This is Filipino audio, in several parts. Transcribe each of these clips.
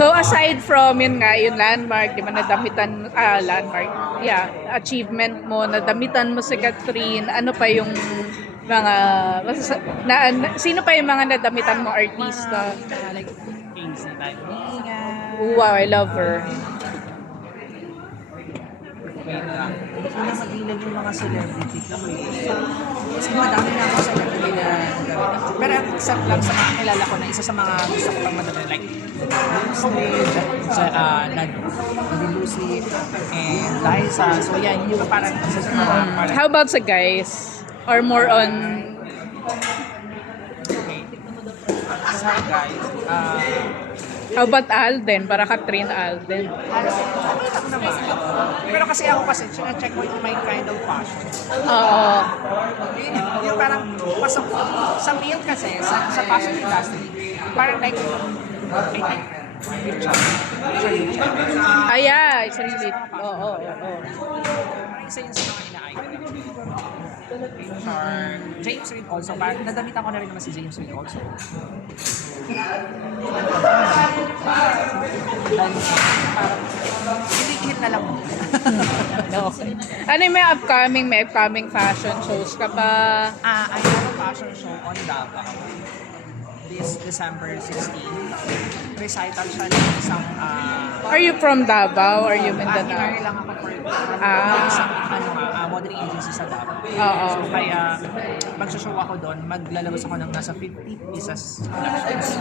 So aside from yun nga, yung landmark, di ba nadamitan, landmark, yeah, achievement mo, nadamitan mo si Catherine, ano pa yung mga, sino pa yung mga nadamitan mo artista? Marami na, like, Casey Taglinga. Wow, I love her. Wait lang. Hindi ko na magilan yung mga celebrity ko eh. Kasi madami na ako celebrity na nagamit. Pero ang isa lang sa mga kilala ko na isa sa mga gusto ko pang madami, like Lucy, and Liza. So yan, yung parang isa sa mga parang... How about sa guys? Or more on... Okay. Sa guys, How about Alden? Para Catherine Alden. okay lang naman. Pero kasi ako check ko yung my kind of fashion. Oo. Yung parang pasok sa male kasi, sa fashion industry, parang like, I think, Richard. Yeah, it's really... Oo. Parang isa yun sa mga ina-icon. James Reid also, parang nadamitan ko na rin naman si James Reid also. Hindi na lang mo. Okay. Ano yung may upcoming fashion shows ka pa? I have a fashion show on Davao this December 16. Recital siya ng isang Are you from Davao? Or you hinari Mindanao? lang ako for Ah. isang modeling agency sa Davao. Oo. So kaya magsashow ako doon, maglalabas ako ng nasa 50 pieces collections.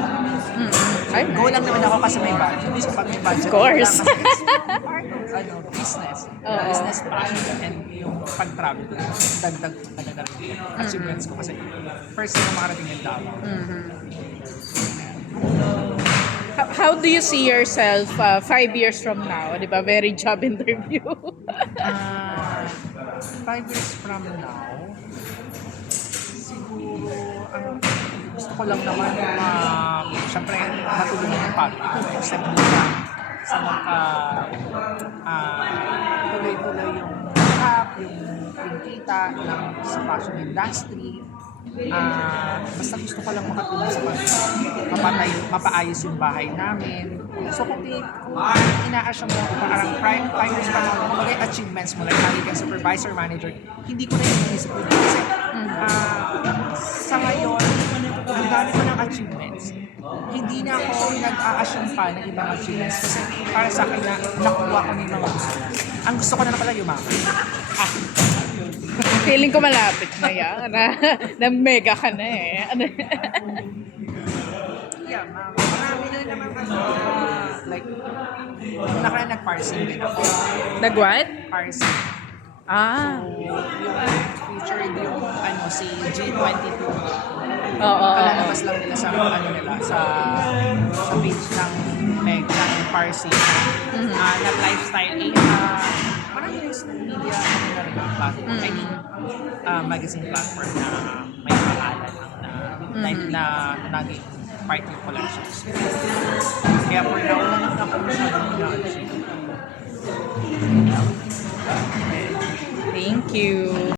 Ay, Go lang naman ako kasi may budget. So pag may budget, Of course. part of business. Oo. Business passion and yung pag-travel. Dagdag talaga rin yung achievements ko kasi first time ko makarating yung Davao. How do you see yourself 5 years from now? Di ba? Very job interview. 5 years from now, siguro, gusto ko lang naman syempre, matulungan yung pag step doon sa tuloy-tuloy yung yung kita sa fashion industry. Basta gusto ko lang makatulong sa mapaayos yung bahay namin. So kung ina-assume mo parang 5 years pa lang, mga achievements mo, like naging supervisor, manager, hindi ko na yung inisip ko kasi sa ngayon, ang dami ko ng achievements. Hindi na ako nag-a-assume pa ng ibang achievements kasi para sa akin na nakuha ko ng mga gusto. Ang gusto ko na pala yumaman. Feeling ko malapit na yan. Na mega ka na eh. Yeah, marami na naman like, nung nakaraan nag-parsing din ako. Nag-what? Parsing. Ah. Yung featured yung si G22. Oo. Kalalabas lang nila sa page ng Meg ng Parsing. Na lifestyle parang yung media na rin ang platform. I mean, magazine platform na may pangalan na naging part ng collections. Kaya for now, wala naman ako masyadong ina-achieve. Thank you.